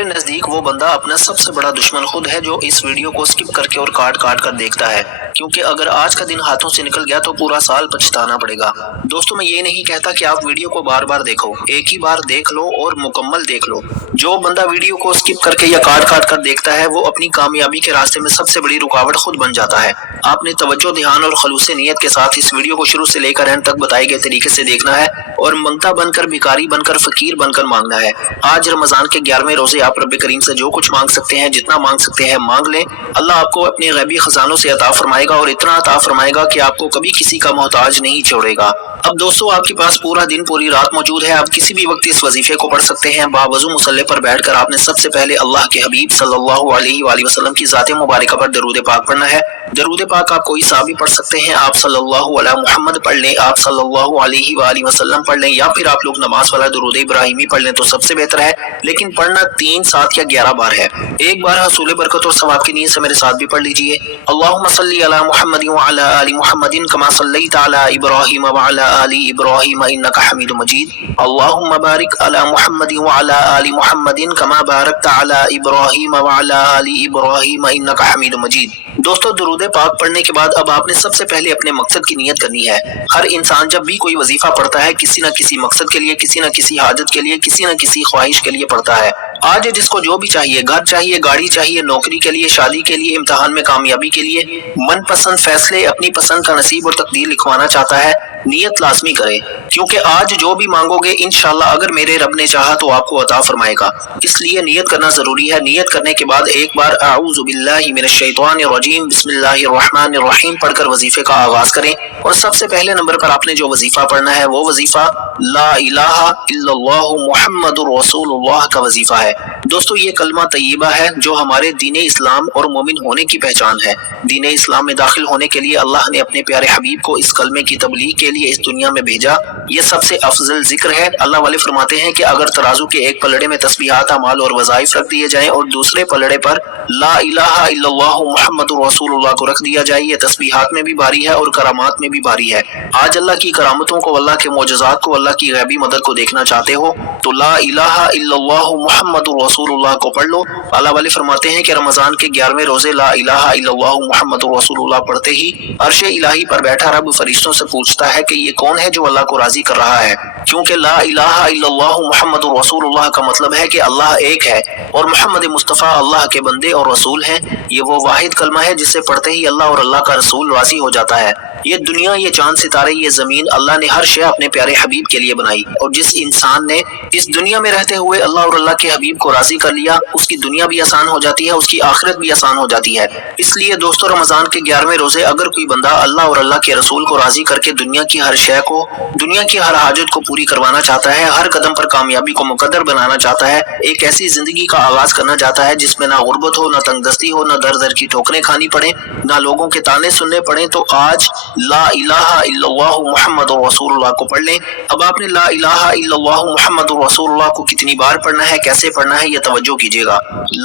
میرے نزدیک وہ بندہ اپنا سب سے بڑا دشمن خود ہے جو اس ویڈیو کو سکپ کر کے اور کاٹ کاٹ کر دیکھتا ہے، کیونکہ اگر آج کا دن ہاتھوں سے نکل گیا تو پورا سال پچھتانا پڑے گا۔ دوستو میں یہ نہیں کہتا کہ آپ ویڈیو کو بار بار دیکھو، ایک ہی بار دیکھ لو اور مکمل دیکھ لو۔ جو بندہ ویڈیو کو سکپ کر کے یا کاٹ کاٹ کر دیکھتا ہے وہ اپنی کامیابی کے راستے میں سب سے بڑی رکاوٹ خود بن جاتا ہے۔ آپ نے توجہ، دھیان اور خلوص نیت کے ساتھ اس ویڈیو کو شروع سے لے کر اینڈ تک بتائے گئے طریقے سے دیکھنا ہے اور منگتا بن کر، بھکاری بن کر، فقیر بن کر مانگنا ہے۔ آج رمضان کے 11ویں روزے آپ رب کریم سے جو کچھ مانگ سکتے ہیں، جتنا مانگ سکتے ہیں مانگ لیں۔ اللہ آپ کو اپنے غیبی خزانوں سے عطا فرمائے گا اور اتنا عطا فرمائے گا کہ آپ کو کبھی کسی کا محتاج نہیں چھوڑے گا۔ اب دوستو آپ کے پاس پورا دن، پوری رات موجود ہے۔ آپ کسی بھی وقت اس وظیفے کو پڑھ سکتے ہیں۔ باوضو مصلی پر بیٹھ کر آپ نے سب سے پہلے اللہ کے حبیب صلی اللہ علیہ وآلہ وسلم کی ذات مبارکہ پر درود پاک پڑھنا ہے۔ درود پاک آپ کوئی سا بھی پڑھ سکتے ہیں۔ آپ صلی اللہ علیہ محمد پڑھ لیں، آپ صلی اللہ علیہ وآلہ وسلم پڑھ لیں، یا پھر آپ لوگ نماز والا درود ابراہیمی پڑھ لیں تو سب سے بہتر ہے، لیکن پڑھنا 3، 7 یا 11 بار ہے۔ ایک بار حصول برکت اور ثواب کی نیت سے میرے ساتھ بھی پڑھ لیجئے۔ اللہم صلی علی محمد وعلی آل محمد کما صلیت علی ابراہیم وعلی آل ابراہیم انک حمید مجید۔ اللہم بارک علی محمد وعلی آل محمد کما بارکت علی ابراہیم وعلی آل ابراہیم انک حمید مجید۔ دوستو درود پاک پڑھنے کے بعد اب آپ نے سب سے پہلے اپنے مقصد کی نیت کرنی ہے۔ ہر انسان جب بھی کوئی وظیفہ پڑھتا ہے کسی نہ کسی مقصد کے لیے، کسی نہ کسی حاجت کے لیے، کسی نہ کسی خواہش کے لیے پڑھتا ہے۔ آج جس کو جو بھی چاہیے، گھر چاہیے، گاڑی چاہیے، نوکری کے لیے، شادی کے لیے، امتحان میں کامیابی کے لیے، من پسند فیصلے، اپنی پسند کا نصیب اور تقدیر لکھوانا چاہتا ہے، نیت لازمی کرے، کیونکہ آج جو بھی مانگو گے انشاءاللہ اگر میرے رب نے چاہا تو آپ کو عطا فرمائے گا۔ اس لیے نیت کرنا ضروری ہے۔ نیت کرنے کے بعد ایک بار اعوذ باللہ من الشیطان الرجیم بسم اللہ الرحمن الرحیم پڑھ کر وظیفے کا آغاز کریں، اور سب سے پہلے نمبر پر آپ نے جو وظیفہ پڑھنا ہے وہ وظیفہ لا الہ الا اللہ محمد رسول اللہ کا وظیفہ ہے۔ دوستو یہ کلمہ طیبہ ہے جو ہمارے دین اسلام اور مومن ہونے کی پہچان ہے۔ دین اسلام میں داخل ہونے کے لیے اللہ نے اپنے پیارے حبیب کو اس کلمے کی تبلیغ کے لیے اس دنیا میں بھیجا۔ یہ سب سے افضل ذکر ہے۔ اللہ والے فرماتے ہیں کہ اگر ترازو کے ایک پلڑے میں تسبیحات، اعمال اور وظائف رکھ دیے جائیں اور دوسرے پلڑے پر لا الہ الا اللہ محمد رسول اللہ کو رکھ دیا جائے، یہ تسبیحات میں بھی بھاری ہے اور کرامات میں بھی بھاری ہے۔ آج اللہ کی کرامتوں کو، اللہ کے معجزات کو، اللہ کی غیبی مدد کو دیکھنا چاہتے ہو تو لا الہ الا اللہ محمد رسول اللہ کو پڑھ لو۔ اللہ والے فرماتے ہیں کہ رمضان کے 11ویں روزے لا الہ الا اللہ محمد رسول اللہ پڑھتے ہی عرش الہی پر بیٹھا رب فرشتوں سے پوچھتا ہے کہ یہ کون ہے جو اللہ کو راضی کر رہا ہے، کیونکہ لا الہ الا اللہ محمد رسول اللہ کا مطلب ہے کہ اللہ ایک ہے اور محمد مصطفیٰ اللہ کے بندے اور رسول ہیں۔ یہ وہ واحد کلمہ ہے جسے پڑھتے ہی اللہ اور اللہ کا رسول راضی ہو جاتا ہے۔ یہ دنیا، یہ چاند ستارے، یہ زمین، اللہ نے ہر شے اپنے پیارے حبیب کے لیے بنائی، اور جس انسان نے اس دنیا میں رہتے ہوئے اللہ اور اللہ کے حبیب کو راضی کر لیا، اس کی دنیا بھی آسان ہو جاتی ہے، اس کی آخرت بھی آسان ہو جاتی ہے۔ اس لیے دوستو رمضان کے 11ویں روزے اگر کوئی بندہ اللہ اور اللہ کے رسول کو راضی کر کے دنیا کی ہر شے کو، دنیا کی ہر حاجت کو پوری کروانا چاہتا ہے، ہر قدم پر کامیابی کو مقدر بنانا چاہتا ہے، ایک ایسی زندگی کا آغاز کرنا چاہتا ہے جس میں نہ غربت ہو، نہ تنگ دستی ہو، نہ در در کی ٹھوکریں کھانی پڑیں، نہ لوگوں کے تانے سننے پڑیں، تو آج لا الہ الا اللہ محمد رسول اللہ کو پڑھ لیں۔ اب آپ نے لا الہ الا اللہ محمد رسول اللہ کو کتنی بار پڑھنا ہے، کیسے پڑھنا ہے، یہ توجہ کیجیے گا۔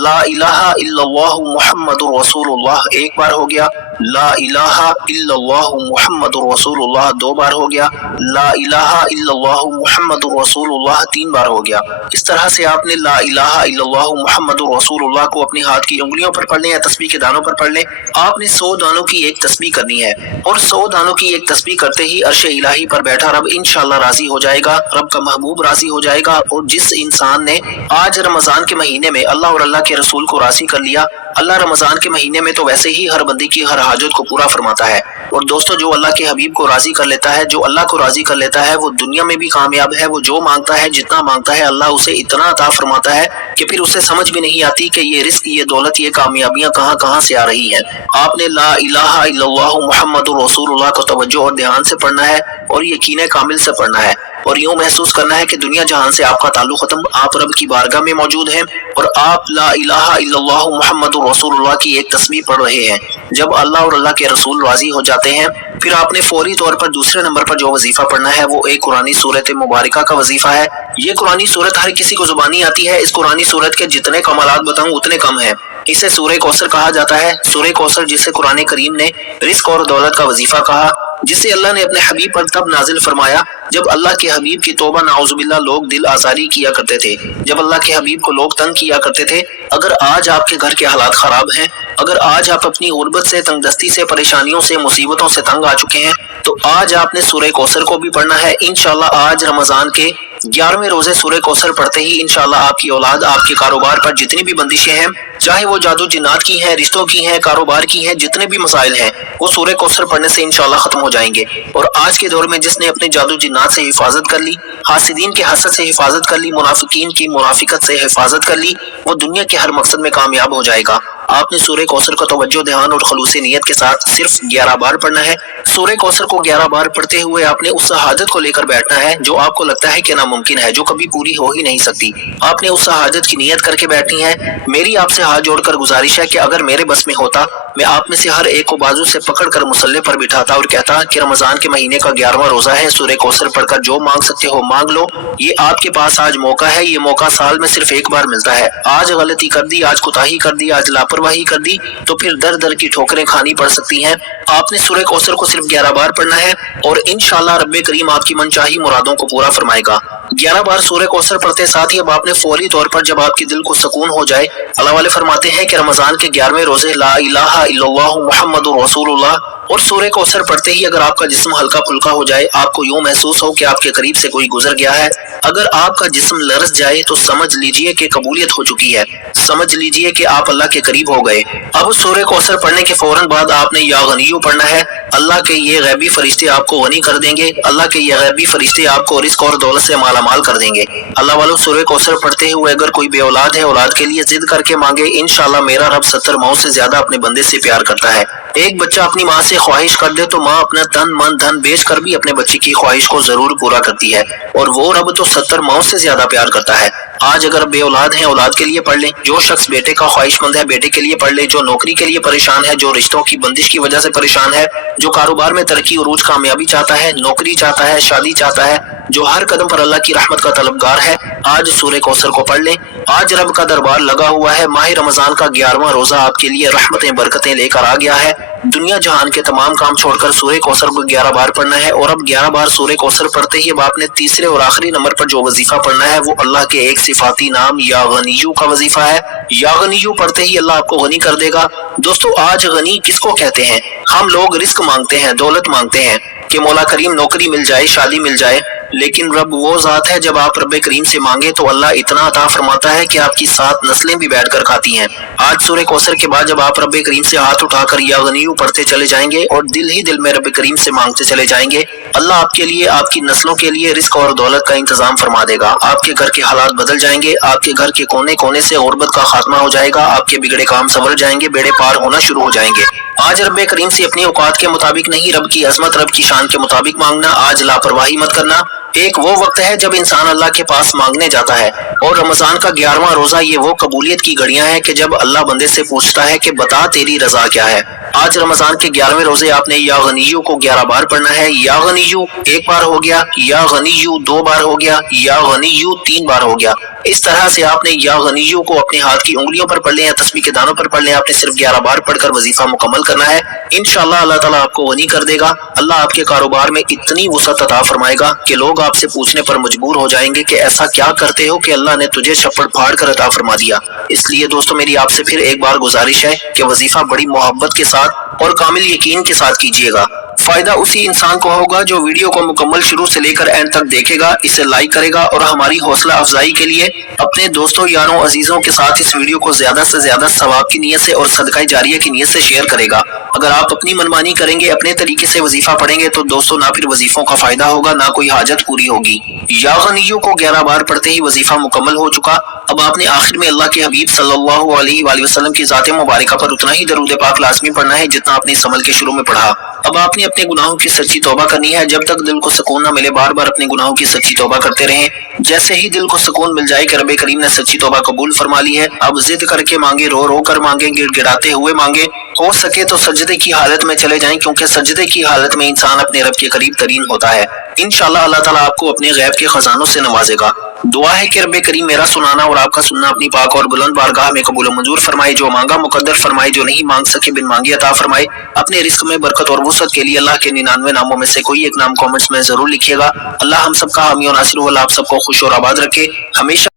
لا الہ الا اللہ محمد رسول اللہ ایک بار ہو گیا، لا الہ الا اللہ محمد رسول اللہ 2 بار ہو گیا، لا الہ الا اللہ محمد رسول اللہ 3 بار ہو گیا۔ اس طرح سے آپ نے لا الہ الا اللہ محمد رسول اللہ کو اپنے ہاتھ کی انگلیوں پر پڑھ لیں یا تسبیح کے دانوں پر پڑھ لیں۔ آپ نے 100 دانوں کی ایک تسبیح کرنی ہے، اور 100 دانوں کی ایک تسبیح کرتے ہی عرش الہی پر بیٹھا رب انشاءاللہ راضی ہو جائے گا، رب کا محبوب راضی ہو جائے گا۔ اور جس انسان نے آج رمضان کے مہینے میں اللہ اور اللہ کے رسول کو راضی کر لیا، اللہ رمضان کے مہینے میں تو ویسے ہی ہر بندے کی ہر حاجت کو پورا فرماتا ہے۔ اور دوستو جو اللہ کے حبیب کو راضی کر لیتا ہے، جو اللہ کو راضی کر لیتا ہے، وہ دنیا میں بھی کامیاب ہے۔ وہ جو مانگتا ہے، جتنا مانگتا ہے، اللہ اسے اتنا عطا فرماتا ہے کہ پھر اسے سمجھ بھی نہیں آتی کہ یہ رزق، یہ دولت، یہ کامیابیاں کہاں کہاں سے آ رہی ہیں۔ آپ نے لا الہ الا اللہ محمد رسول اللہ کو توجہ اور دھیان سے پڑھنا ہے اور یقین کامل سے پڑھنا ہے، اور یوں محسوس کرنا ہے کہ دنیا جہان سے آپ کا تعلق ختم، آپ رب کی بارگاہ میں موجود ہیں اور آپ لا الہ الا اللہ محمد رسول اللہ کی ایک تسبیح پڑھ رہے ہیں۔ جب اللہ اور اللہ کے رسول راضی ہو جاتے ہیں، پھر آپ نے فوری طور پر دوسرے نمبر پر جو وظیفہ پڑھنا ہے وہ ایک قرآنی سورت مبارکہ کا وظیفہ ہے۔ یہ قرآنی سورت ہر کسی کو زبانی آتی ہے۔ اس قرآنی سورت کے جتنے کمالات بتاؤں اتنے کم ہیں۔ اسے سورہ کوثر کہا جاتا ہے۔ سورہ کوثر جسے قرآن کریم نے رزق اور دولت کا وظیفہ کہا، جسے اللہ نے اپنے حبیب پر تب نازل فرمایا جب اللہ کے حبیب کی توبہ نعوذ باللہ لوگ دل آزاری کیا کرتے تھے، جب اللہ کے حبیب کو لوگ تنگ کیا کرتے تھے، اگر آج آپ کے گھر کے حالات خراب ہیں، اگر آج آپ اپنی غربت سے، تنگ دستی سے، پریشانیوں سے، مصیبتوں سے تنگ آ چکے ہیں، تو آج آپ نے سورہ کوثر کو بھی پڑھنا ہے۔ انشاءاللہ آج رمضان کے 11ویں روزے سورہ کوثر پڑھتے ہی انشاءاللہ آپ کی اولاد، آپ کے کاروبار پر جتنی بھی بندشیں ہیں، چاہے وہ جادو جنات کی ہیں، رشتوں کی ہیں، کاروبار کی ہیں، جتنے بھی مسائل ہیں، وہ سورہ کوثر پڑھنے سے انشاءاللہ ختم ہو جائیں گے۔ اور آج کے دور میں جس نے اپنے جادو جنات سے حفاظت کر لی، حاسدین کے حسد سے حفاظت کر لی، منافقین کی منافقت سے حفاظت کر لی، وہ دنیا کے ہر مقصد میں کامیاب ہو جائے گا۔ آپ نے سورہ کوثر کا توجہ، دھیان اور خلوص نیت کے ساتھ صرف 11 بار پڑھنا ہے۔ سورہ کوثر کو 11 بار پڑھتے ہوئے آپ نے اس حاجت کو لے کر بیٹھنا ہے جو آپ کو لگتا ہے کہ ناممکن ہے، جو کبھی پوری ہو ہی نہیں سکتی۔ آپ نے اس حاجت کی نیت کر کے بیٹھنی ہے۔ میری آپ سے ہاتھ جوڑ کر گزارش ہے کہ اگر میرے بس میں ہوتا، میں آپ میں سے ہر ایک کو بازو سے پکڑ کر مصلے پر بٹھاتا اور کہتا کہ رمضان کے مہینے کا 11واں روزہ ہے، سورہ کوثر پڑھ کر جو مانگ سکتے ہو مانگ لو۔ یہ آپ کے پاس آج موقع ہے، یہ موقع سال میں صرف ایک بار ملتا ہے۔ آج غلطی کر دی، آج کوتاہی کر دی، آج لاپرواہی کر دی تو پھر در در کی ٹھوکریں کھانی پڑ سکتی ہیں۔ آپ نے سورہ کوثر کو صرف 11 بار پڑھنا ہے اور انشاءاللہ رب کریم آپ کی من چاہی مرادوں کو پورا فرمائے گا۔ 11 بار سورہ کوثر پڑھتے ساتھ ہی اب آپ نے فوری طور پر جب آپ کے دل کو سکون ہو جائے، اللہ والے فرماتے ہیں کہ رمضان کے 11ویں روزے لا الہ الا اللہ محمد رسول اللہ اور سورہ کوثر پڑھتے ہی اگر آپ کا جسم ہلکا پھلکا ہو جائے، آپ کو یوں محسوس ہو کہ آپ کے قریب سے کوئی گزر گیا ہے، اگر آپ کا جسم لرز جائے تو سمجھ لیجئے کہ قبولیت ہو چکی ہے، سمجھ لیجئے کہ آپ اللہ کے قریب ہو گئے۔ اب سورہ کوثر پڑھنے کے فوراً بعد آپ نے یا غنیو پڑھنا ہے۔ اللہ کے یہ غیبی فرشتے آپ کو غنی کر دیں گے، اللہ کے یہ غیبی فرشتے آپ کو رزق اور دولت سے مالا مال کر دیں گے۔ اللہ والوں سورہ کوثر پڑھتے ہوئے اگر کوئی بے اولاد ہے، اولاد کے لیے ضد کر کے مانگے، انشاءاللہ میرا رب 70 ماؤں سے زیادہ اپنے بندے سے پیار کرتا ہے۔ ایک بچہ اپنی ماں سے خواہش کر دے تو ماں اپنا تن من دھن بیچ کر بھی اپنے بچے کی خواہش کو ضرور پورا کرتی ہے، اور وہ رب تو 70 ماؤں سے زیادہ پیار کرتا ہے۔ آج اگر بے اولاد ہیں، اولاد کے لیے پڑھ لیں۔ جو شخص بیٹے کا خواہش مند ہے، بیٹے کے لیے پڑھ لے۔ جو نوکری کے لیے پریشان ہے، جو رشتوں کی بندش کی وجہ سے پریشان ہے، جو کاروبار میں ترقی عروج کامیابی چاہتا ہے، نوکری چاہتا ہے، شادی چاہتا ہے، جو ہر قدم پر اللہ کی رحمت کا طلبگار ہے، آج سورہ کوثر کو پڑھ لیں۔ آج رب کا دربار لگا ہوا ہے۔ ماہ رمضان کا 11واں روزہ آپ کے لیے رحمتیں برکتیں لے کر آ گیا ہے۔ دنیا جہان کے تمام کام چھوڑ کر سورہ کوثر کو 11 بار پڑھنا ہے، اور اب 11 بار سورہ کوثر پڑھتے ہی اب آپ نے تیسرے اور آخری نمبر پر جو وظیفہ پڑھنا ہے وہ اللہ کے ایک صفاتی نام یا غنیو کا وظیفہ ہے۔ یا غنیو پڑھتے ہی اللہ آپ کو غنی کر دے گا۔ دوستو آج غنی کس کو کہتے ہیں؟ ہم لوگ رزق مانگتے ہیں، دولت مانگتے ہیں کہ مولا کریم نوکری مل جائے، شادی مل جائے، لیکن رب وہ ذات ہے جب آپ رب کریم سے مانگے تو اللہ اتنا عطا فرماتا ہے کہ آپ کی 7 نسلیں بھی بیٹھ کر کھاتی ہیں۔ آج سورہ کوثر کے بعد جب آپ رب کریم سے ہاتھ اٹھا کر یا غنیو پڑھتے چلے جائیں گے اور دل ہی دل میں رب کریم سے مانگتے چلے جائیں گے، اللہ آپ کے لیے، آپ کی نسلوں کے لیے رزق اور دولت کا انتظام فرما دے گا۔ آپ کے گھر کے حالات بدل جائیں گے، آپ کے گھر کے کونے کونے سے غربت کا خاتمہ ہو جائے گا، آپ کے بگڑے کام سنور جائیں گے، بیڑے پار ہونا شروع ہو جائیں گے۔ آج رب کریم سے اپنی اوقات کے مطابق نہیں، رب کی عظمت، رب کی شان کے مطابق مانگنا۔ آج لاپرواہی مت کرنا۔ ایک وہ وقت ہے جب انسان اللہ کے پاس مانگنے جاتا ہے، اور رمضان کا 11واں روزہ یہ وہ قبولیت کی گھڑیاں ہیں کہ جب اللہ بندے سے پوچھتا ہے کہ بتا تیری رضا کیا ہے۔ آج رمضان کے 11ویں روزے آپ نے یا غنیو کو 11 بار پڑھنا ہے۔ یا غنیو 1 بار ہو گیا، یا غنیو 2 بار ہو گیا، یا غنیو 3 بار ہو گیا۔ اس طرح سے آپ نے یا غنیو کو اپنے ہاتھ کی انگلیوں پر پڑھ لیں یا تسبیح کے دانوں پر پڑھ لیں۔ آپ نے صرف 11 بار پڑھ کر وظیفہ مکمل کرنا ہے۔ انشاءاللہ اللہ تعالیٰ آپ کو غنی کر دے گا۔ اللہ آپ کے کاروبار میں اتنی وسعت عطا فرمائے گا کہ لوگ آپ سے پوچھنے پر مجبور ہو جائیں گے کہ ایسا کیا کرتے ہو کہ اللہ نے تجھے چھپڑ پھاڑ کر عطا فرما دیا۔ اس لیے دوستو میری آپ سے پھر ایک بار گزارش ہے کہ وظیفہ بڑی محبت کے ساتھ اور کامل یقین کے ساتھ کیجیے گا۔ فائدہ اسی انسان کو ہوگا جو ویڈیو کو مکمل شروع سے لے کر اینڈ تک دیکھے گا، اسے لائک کرے گا، اور ہماری حوصلہ افزائی کے لیے اپنے دوستوں یاروں عزیزوں کے ساتھ اس ویڈیو کو زیادہ سے زیادہ ثواب کی نیت سے اور صدقہ جاریہ کی نیت سے شیئر کرے گا۔ اگر آپ اپنی منمانی کریں گے، اپنے طریقے سے وظیفہ پڑھیں گے تو دوستو نہ پھر وظیفوں کا فائدہ ہوگا، نہ کوئی حاجت پوری ہوگی۔ یا غنیو کو 11 بار پڑھتے ہی وظیفہ مکمل ہو چکا۔ اب آپ نے آخر میں اللہ کے حبیب صلی اللہ علیہ وآلہ وسلم کی ذات مبارکہ پر اتنا ہی درود پاک لازمی پڑھنا ہے جتنا آپ نے اس عمل کے شروع میں پڑھا۔ اب آپ نے اپنے گناہوں کی سچی توبہ کرنی ہے۔ جب تک دل کو سکون نہ ملے بار بار اپنے گناہوں کی سچی توبہ کرتے رہیں۔ جیسے ہی دل کو سکون مل جائے کہ رب کریم نے سچی توبہ قبول فرما لی ہے، اب ضد کر کے مانگے، رو رو کر مانگے، گڑ گڑاتے ہوئے مانگے، ہو سکے تو سجدے کی حالت میں چلے جائیں، کیونکہ سجدے کی حالت میں انسان اپنے رب کے قریب ترین ہوتا ہے۔ انشاءاللہ اللہ تعالیٰ آپ کو اپنے غیب کے خزانوں سے نوازے گا۔ دعا ہے کہ رب کریم میرا سنانا اور آپ کا سننا اپنی پاک اور بلند بارگاہ میں قبول و منظور فرمائے، جو مانگا مقدر فرمائے، جو نہیں مانگ سکے بن مانگے عطا فرمائے۔ اپنے رزق میں برکت اور وسعت کے لیے اللہ کے 99 ناموں میں سے کوئی ایک نام کامنٹس میں ضرور لکھیے گا۔ اللہ ہم سب کا حامی و ناصر ہو، اللہ آپ سب کو خوش اور آباد رکھے، ہمیشہ